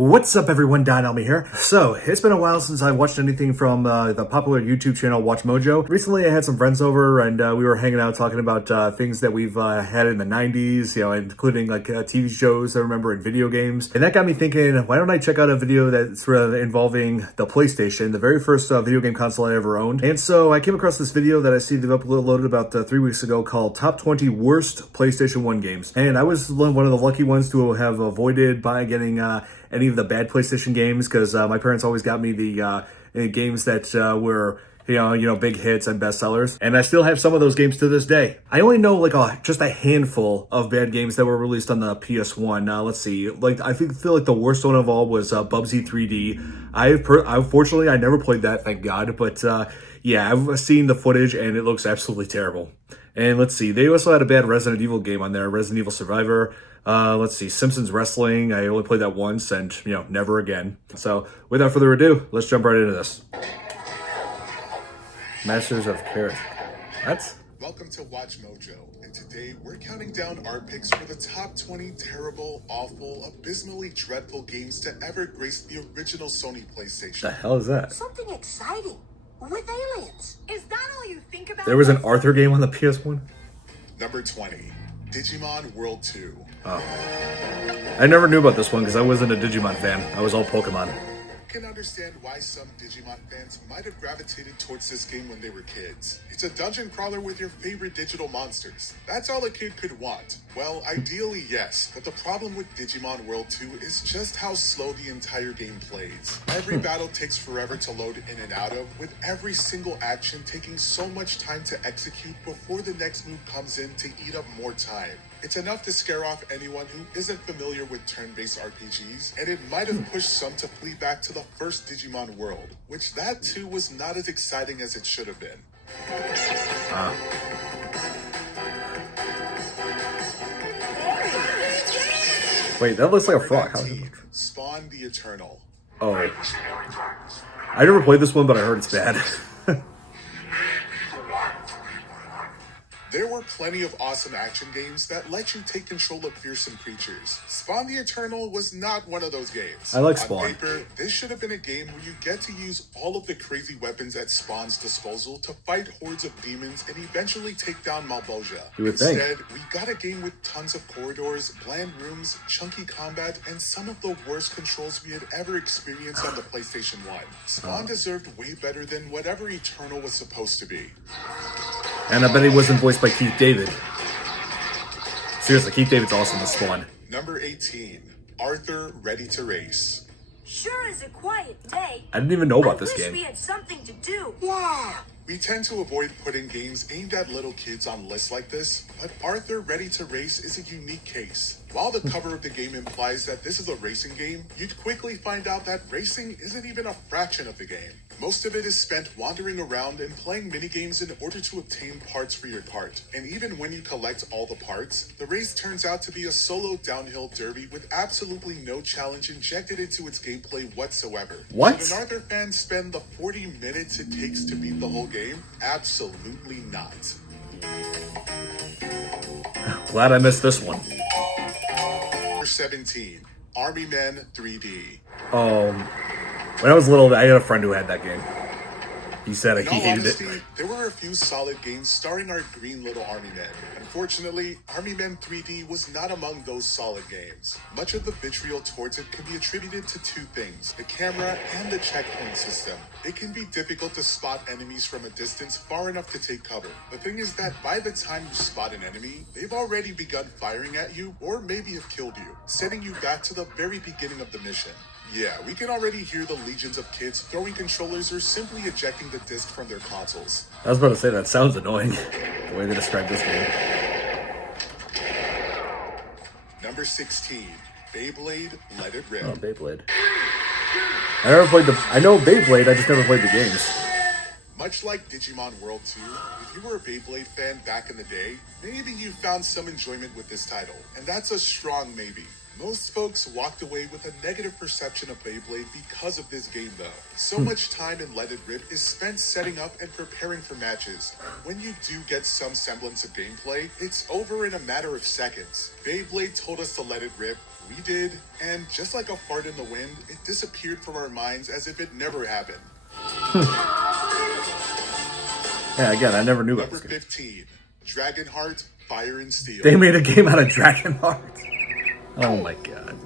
What's up everyone, Elmi here. So, it's been a while since I watched anything from the popular YouTube channel Watch Mojo. Recently I had some friends over and we were hanging out talking about things that we've had in the 90s, including like TV shows I remember in video games. And that got me thinking, why don't I check out a video that's involving the PlayStation, the very first video game console I ever owned. And so I came across this video that I see they've uploaded about 3 weeks ago called Top 20 Worst PlayStation 1 Games. And I was one of the lucky ones to have avoided by getting any of the bad PlayStation games, because my parents always got me the games that were big hits and bestsellers, and I still have some of those games to this day. I only know just a handful of bad games that were released on the PS1. Let's see, I feel like the worst one of all was Bubsy 3D. Unfortunately I never played that, thank God, but yeah, I've seen the footage and it looks absolutely terrible. And let's see, they also had a bad Resident Evil game on there, Resident Evil Survivor. Let's see, Simpsons Wrestling. I only played that once and, never again. So, without further ado, let's jump right into this. Masters of Character. What? Welcome to Watch Mojo, and today we're counting down our picks for the top 20 terrible, awful, abysmally dreadful games to ever grace the original Sony PlayStation. The hell is that? Something exciting with aliens. Is that all you think about? There was an Arthur game on the PS1? Number 20, Digimon World 2. Oh. I never knew about this one because I wasn't a Digimon fan. I was all Pokemon. I can understand why some Digimon fans might have gravitated towards this game when they were kids. It's a dungeon crawler with your favorite digital monsters. That's all a kid could want. Well, ideally, yes, but the problem with Digimon World 2 is just how slow the entire game plays. Every battle takes forever to load in and out of, with every single action taking so much time to execute before the next move comes in to eat up more time. It's enough to scare off anyone who isn't familiar with turn-based RPGs, and it might have pushed some to flee back to the first Digimon world, which that too was not as exciting as it should have been. Wait, that looks like a frog. 19, Spawn the Eternal. Oh. I never played this one, but I heard it's bad. There were plenty of awesome action games that let you take control of fearsome creatures. Spawn the Eternal was not one of those games. I like Spawn. On paper, this should have been a game where you get to use all of the crazy weapons at Spawn's disposal to fight hordes of demons and eventually take down Malboja. You would think. Instead, we got a game with tons of corridors, bland rooms, chunky combat, and some of the worst controls we had ever experienced on the PlayStation 1. Spawn deserved way better than whatever Eternal was supposed to be. And I bet he wasn't voiced by Keith David. Seriously, Keith David's awesome as Spawn. Number 18, Arthur Ready to Race. Sure is a quiet day. I didn't even know about this I wish game. we had something to do. Yeah. We tend to avoid putting games aimed at little kids on lists like this, but Arthur Ready to Race is a unique case. While the cover of the game implies that this is a racing game, you'd quickly find out that racing isn't even a fraction of the game. Most of it is spent wandering around and playing minigames in order to obtain parts for your cart. And even when you collect all the parts, the race turns out to be a solo downhill derby with absolutely no challenge injected into its gameplay whatsoever. What? Should an Arthur fan spend the 40 minutes it takes to beat the whole game? Absolutely not. Glad I missed this one. Number 17, Army Men 3D. When I was little, I had a friend who had that game. He said In he all hated honesty, it. there were a few solid games starring our green little Army Men. Unfortunately, Army Men 3D was not among those solid games. Much of the vitriol towards it can be attributed to two things, the camera and the checkpoint system. It can be difficult to spot enemies from a distance far enough to take cover. The thing is that by the time you spot an enemy, they've already begun firing at you or maybe have killed you, sending you back to the very beginning of the mission. Yeah, we can already hear the legions of kids throwing controllers or simply ejecting the disc from their consoles. I was about to say, that sounds annoying, the way they described this game. Number 16, Beyblade Let It Rip. Oh, Beyblade. I know Beyblade, I just never played the games. Much like Digimon World 2, if you were a Beyblade fan back in the day, maybe you found some enjoyment with this title, and that's a strong maybe. Most folks walked away with a negative perception of Beyblade because of this game though. So much time in Let It Rip is spent setting up and preparing for matches. When you do get some semblance of gameplay, it's over in a matter of seconds. Beyblade told us to let it rip We did, and just like a fart in the wind, it disappeared from our minds as if it never happened. Yeah, again, I never knew about Number this game. 15, Dragonheart Fire and Steel. They made a game out of Dragonheart. Oh my god.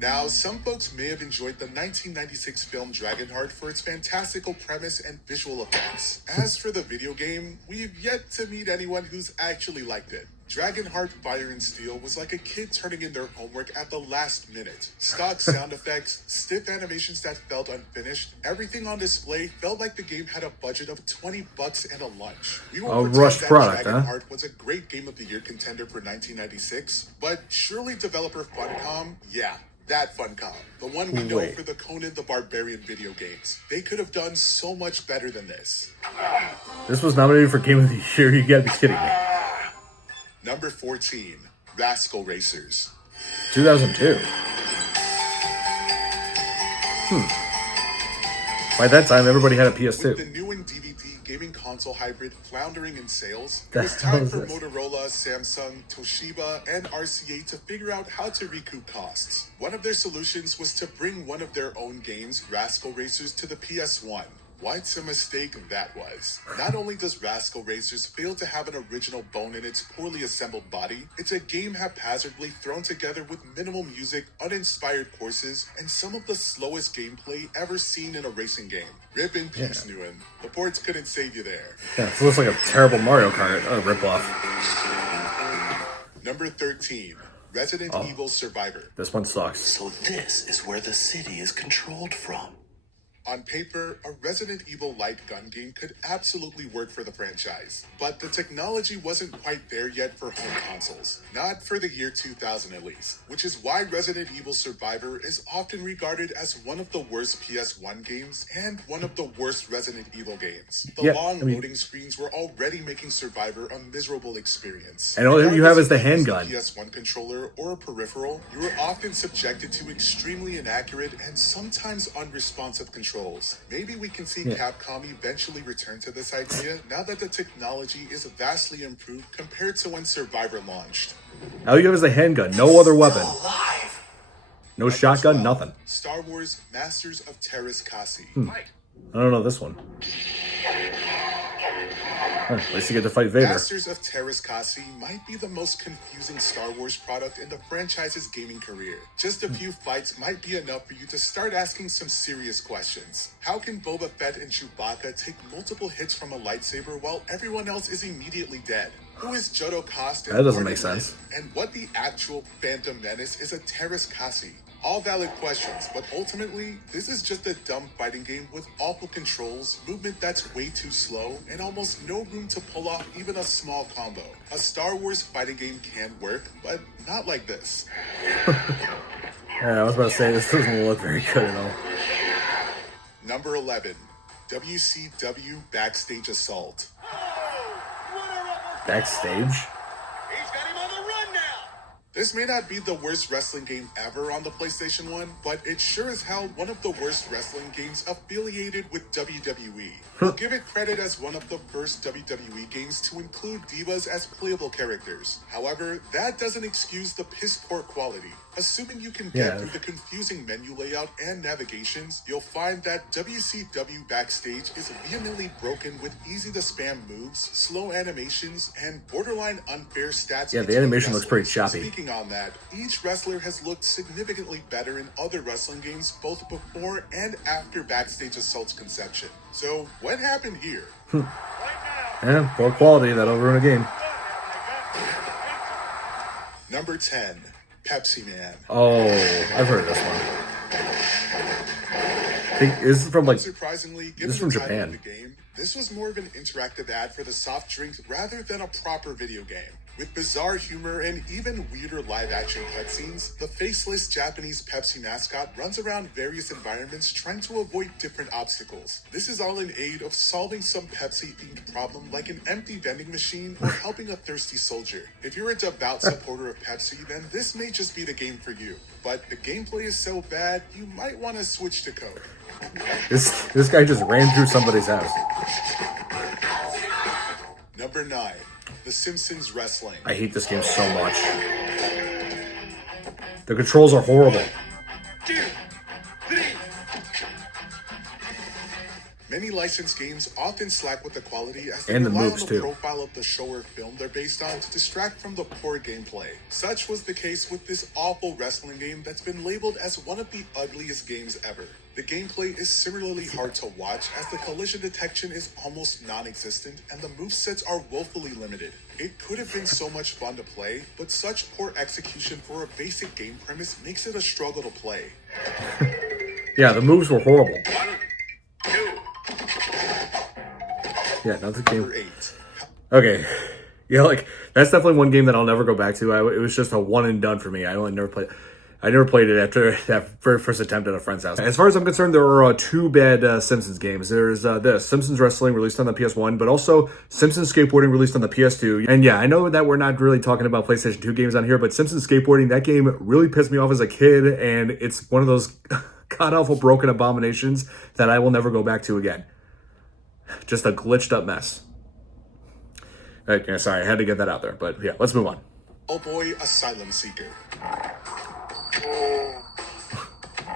Now, some folks may have enjoyed the 1996 film Dragonheart for its fantastical premise and visual effects. As for the video game, we've yet to meet anyone who's actually liked it. Dragonheart Fire and Steel was like a kid turning in their homework at the last minute. Stock sound effects, stiff animations that felt unfinished, everything on display felt like the game had a budget of $20 and a lunch. We will A pretend rushed that product, huh? Dragonheart was a great Game of the Year contender for 1996, but surely developer Funcom, yeah. That Funcom, the one we know Wait. for the Conan the Barbarian video games. They could have done so much better than this. This was nominated for Game of the Year. You gotta be kidding me. Number 14, Rascal Racers. 2002. By that time, everybody had a With the PS2. new and DVD gaming console hybrid floundering in sales, The it was hell time is for this? Motorola, Samsung, Toshiba, and RCA to figure out how to recoup costs. One of their solutions was to bring one of their own games, Rascal Racers, to the PS1. What a mistake that was. Not only does Rascal Racers fail to have an original bone in its poorly assembled body, it's a game haphazardly thrown together with minimal music, uninspired courses, and some of the slowest gameplay ever seen in a racing game. Rip in peace, Nguyen. The ports couldn't save you there. Yeah, this looks like a terrible Mario Kart ripoff. Number 13, Resident Evil Survivor. This one sucks. So this is where the city is controlled from. On paper, a Resident Evil light gun game could absolutely work for the franchise, but the technology wasn't quite there yet for home consoles. Not for the year 2000 at least, which is why Resident Evil Survivor is often regarded as one of the worst PS1 games and one of the worst Resident Evil games. The Yeah, long I mean- loading screens were already making Survivor a miserable experience. And all you have is the Regardless if you handgun. used a PS1 controller or a peripheral, you were often subjected to extremely inaccurate and sometimes unresponsive controls. Maybe we can see Capcom eventually return to this idea now that the technology is vastly improved compared to when Survivor launched. All you have is a handgun, no other weapon. Alive! No shotgun, nothing. Star Wars Masters of Terras Kasi. I don't know this one. At least you get to fight Vader. Masters of Terras Kasi might be the most confusing Star Wars product in the franchise's gaming career. Just a few fights might be enough for you to start asking some serious questions. How can Boba Fett and Chewbacca take multiple hits from a lightsaber while everyone else is immediately dead? Who is Jodo Kast? That doesn't make sense. And what the actual Phantom Menace is a Terras Kasi? All valid questions, but ultimately, this is just a dumb fighting game with awful controls, movement that's way too slow, and almost no room to pull off even a small combo. A Star Wars fighting game can work, but not like this. Yeah, I was about to say, this doesn't look very good at all. Number 11, WCW Backstage Assault. Backstage? This may not be the worst wrestling game ever on the PlayStation 1, but it's sure as hell one of the worst wrestling games affiliated with WWE. We'll give it credit as one of the first WWE games to include divas as playable characters. However, that doesn't excuse the piss-poor quality. Assuming you can get Yeah. through the confusing menu layout and navigations, you'll find that WCW Backstage is vehemently broken with easy-to-spam moves, slow animations, and borderline unfair stats. Yeah, the between animation looks pretty wrestlers. choppy. Speaking on that, each wrestler has looked significantly better in other wrestling games both before and after Backstage Assault's conception. So, what happened here? Yeah, poor quality, that'll ruin a game. Number 10, Pepsi Man. Oh, I've heard of this one. I think this is from like, Surprisingly, this given is from the title Japan. of the game, this was more of an interactive ad for the soft drink rather than a proper video game. With bizarre humor and even weirder live-action cutscenes, the faceless Japanese Pepsi mascot runs around various environments trying to avoid different obstacles. This is all in aid of solving some Pepsi-themed problem like an empty vending machine or helping a thirsty soldier. If you're a devout supporter of Pepsi, then this may just be the game for you. But the gameplay is so bad, you might want to switch to Coke. This guy just ran through somebody's house. Number 9, The Simpsons Wrestling. I hate this game so much. The controls are horrible. 2, 3. Many licensed games often slack with the quality as they And the rely on moves, the too. profile of the show or film they're based on to distract from the poor gameplay. Such was the case with this awful wrestling game that's been labeled as one of the ugliest games ever. The gameplay is similarly hard to watch as the collision detection is almost non-existent and the movesets are woefully limited. It could have been so much fun to play, but such poor execution for a basic game premise makes it a struggle to play. Yeah, the moves were horrible. 1, 2. Yeah, nothing came. Number 8. Okay. Yeah, like that's definitely one game that I'll never go back to. It was just a one and done for me. I never played it after that first attempt at a friend's house. As far as I'm concerned, there are two bad Simpsons games. There's this Simpsons Wrestling released on the PS1, but also Simpsons Skateboarding released on the PS2. And yeah, I know that we're not really talking about PlayStation 2 games on here, but Simpsons Skateboarding, that game really pissed me off as a kid, and it's one of those god-awful broken abominations that I will never go back to again. Just a glitched up mess. Okay, sorry, I had to get that out there, but yeah, let's move on. Oh boy, Asylum Seeker.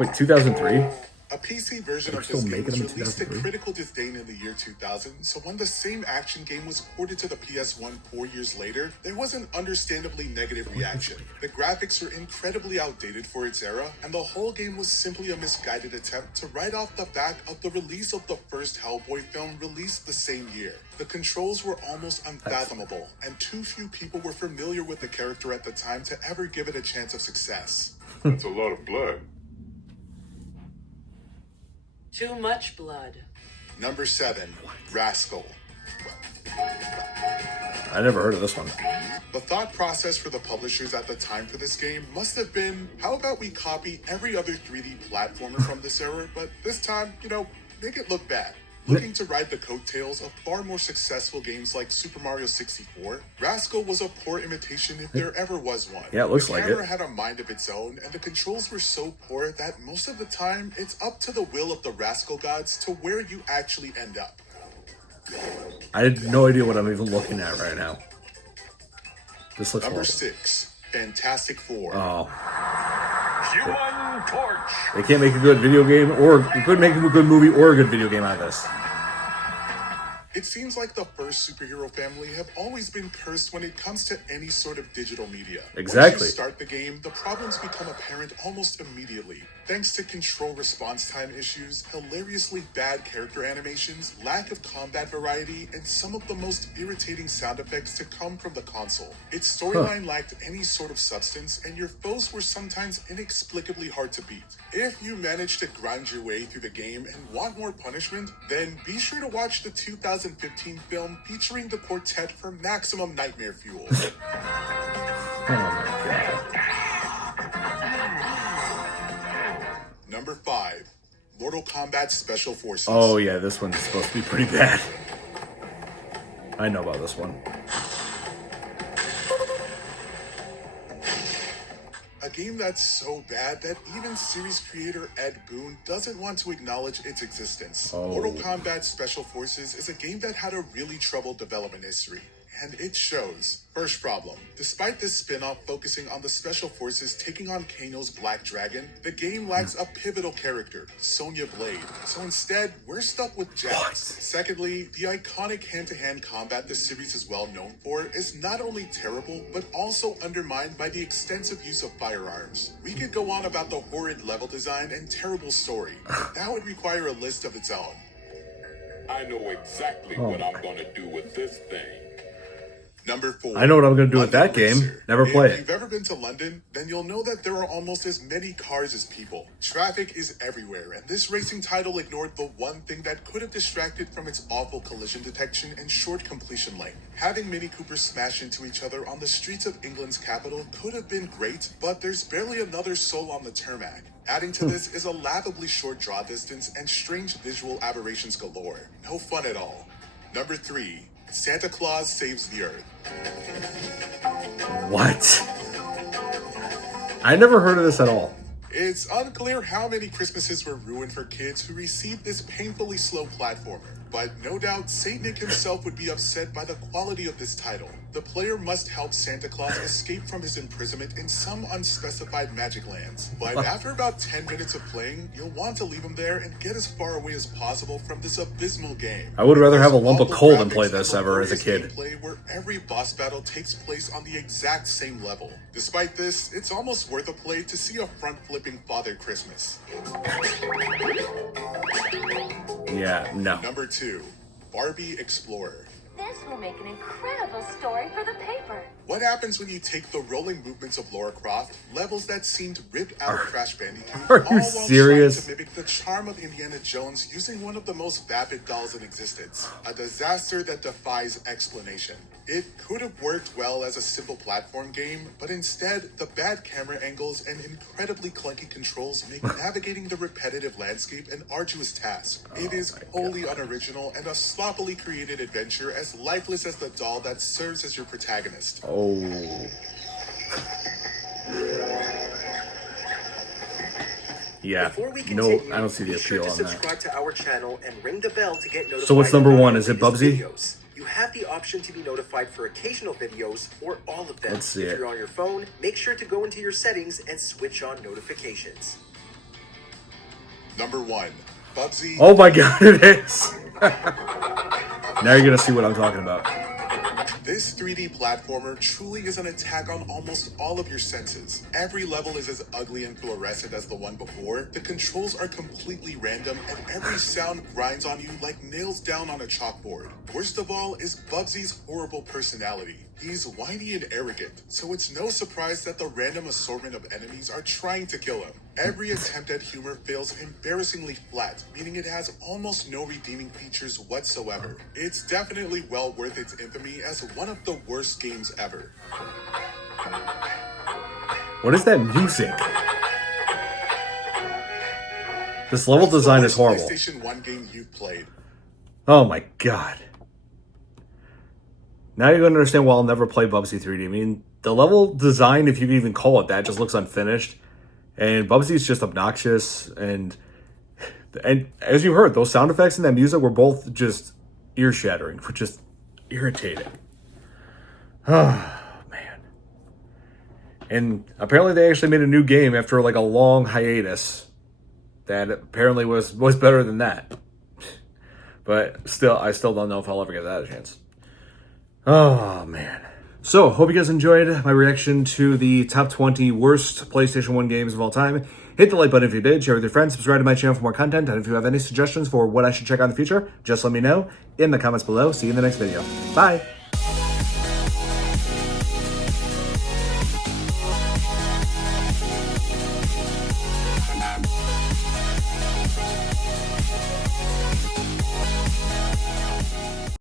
Wait, 2003? A PC version They're of still this game making was them in released to 2003? critical disdain in the year 2000, so when the same action game was ported to the PS1 4 years later, there was an understandably negative reaction. The graphics were incredibly outdated for its era, and the whole game was simply a misguided attempt to write off the fact of the release of the first Hellboy film released the same year. The controls were almost unfathomable, and too few people were familiar with the character at the time to ever give it a chance of success. That's a lot of blood. Too much blood. Number 7, Rascal. I never heard of this one. The thought process for the publishers at the time for this game must have been, how about we copy every other 3D platformer from this era, but this time, make it look bad. Looking to ride the coattails of far more successful games like Super Mario 64, Rascal was a poor imitation if there ever was one. Yeah, it looks like The camera it. had a mind of its own, and the controls were so poor that most of the time, it's up to the will of the Rascal gods to where you actually end up. I had no idea what I'm even looking at right now. This looks Number horrible. 6, Fantastic Four. Oh, Human Torch. they can't make a good video game, or you couldn't make a good movie or a good video game out of this. It seems like the first superhero family have always been cursed when it comes to any sort of digital media. Exactly. Once you start the game, the problems become apparent almost immediately. Thanks to control response time issues, hilariously bad character animations, lack of combat variety, and some of the most irritating sound effects to come from the console. Its storyline lacked any sort of substance, and your foes were sometimes inexplicably hard to beat. If you managed to grind your way through the game and want more punishment, then be sure to watch the 2015 film featuring the quartet for maximum nightmare fuel. Oh my god. Number 5, Mortal Kombat Special Forces. Oh yeah, this one's supposed to be pretty bad. I know about this one. A game that's so bad that even series creator Ed Boon doesn't want to acknowledge its existence. Oh. Mortal Kombat Special Forces is a game that had a really troubled development history, and it shows. First problem, despite this spin-off focusing on the Special Forces taking on Kano's Black Dragon, the game lacks a pivotal character, Sonya Blade. So instead, we're stuck with Jax. Secondly, the iconic hand-to-hand combat the series is well known for is not only terrible, but also undermined by the extensive use of firearms. We could go on about the horrid level design and terrible story. That would require a list of its own. I know exactly what I'm gonna do with this thing. Number 4. I know what I'm gonna do with London that game. Racer. Never play If it. you've ever been to London, then you'll know that there are almost as many cars as people. Traffic is everywhere, and this racing title ignored the one thing that could have distracted from its awful collision detection and short completion length. Having Mini Coopers smash into each other on the streets of England's capital could have been great, but there's barely another soul on the tarmac. Adding to this is a laughably short draw distance and strange visual aberrations galore. No fun at all. Number 3, Santa Claus Saves the Earth. What? I never heard of this at all. It's unclear how many Christmases were ruined for kids who received this painfully slow platformer. But no doubt, Saintnik himself would be upset by the quality of this title. The player must help Santa Claus escape from his imprisonment in some unspecified magic lands. But after about 10 minutes of playing, you'll want to leave him there and get as far away as possible from this abysmal game. I would rather have a lump of coal than Graphics play this and ever as a laborious kid. gameplay where every boss battle takes place on the exact same level. Despite this, it's almost worth a play to see a front-flipping Father Christmas. Yeah, no. Number 2, Barbie Explorer. This will make an incredible story for the paper. What happens when you take the rolling movements of Lara Croft, levels that seemed ripped out of Crash Bandicoot, are all you while serious? trying to mimic the charm of Indiana Jones using one of the most vapid dolls in existence? A disaster that defies explanation. It could have worked well as a simple platform game, but instead, the bad camera angles and incredibly clunky controls make navigating the repetitive landscape an arduous task. It is wholly unoriginal and a sloppily created adventure as lifeless as the doll that serves as your protagonist. Oh. Yeah. Before we No, continue, I don't see the be sure appeal to on that. subscribe to our channel and ring the bell to get notified. So what's number of our 1? Is it latest Bubsy? videos. You have the option to be notified for occasional videos or all of them. Let's see if it. you're on your phone, make sure to go into your settings and switch on notifications. Number 1, Bubsy. Oh my god, it is! Now you're gonna see what I'm talking about. This 3D platformer truly is an attack on almost all of your senses. Every level is as ugly and fluorescent as the one before, the controls are completely random, and every sound grinds on you like nails down on a chalkboard. Worst of all is Bubsy's horrible personality. He's whiny and arrogant, so it's no surprise that the random assortment of enemies are trying to kill him. Every attempt at humor fails embarrassingly flat, meaning it has almost no redeeming features whatsoever. It's definitely well worth its infamy as one of the worst games ever. What is that music? This level design is horrible. What's the worst PlayStation 1 game you've played? Oh my god. Now you're going to understand why I'll never play Bubsy 3D. I mean, the level design, if you can even call it that, just looks unfinished. And Bubsy's just obnoxious. And as you heard, those sound effects and that music were both just ear-shattering, for just irritating. Oh, man. And apparently they actually made a new game after like a long hiatus that apparently was better than that. But still, I still don't know if I'll ever get that a chance. Oh, man. So, hope you guys enjoyed my reaction to the top 20 worst PlayStation 1 games of all time. Hit the like button if you did, share with your friends, subscribe to my channel for more content, and if you have any suggestions for what I should check out in the future, just let me know in the comments below. See you in the next video. Bye!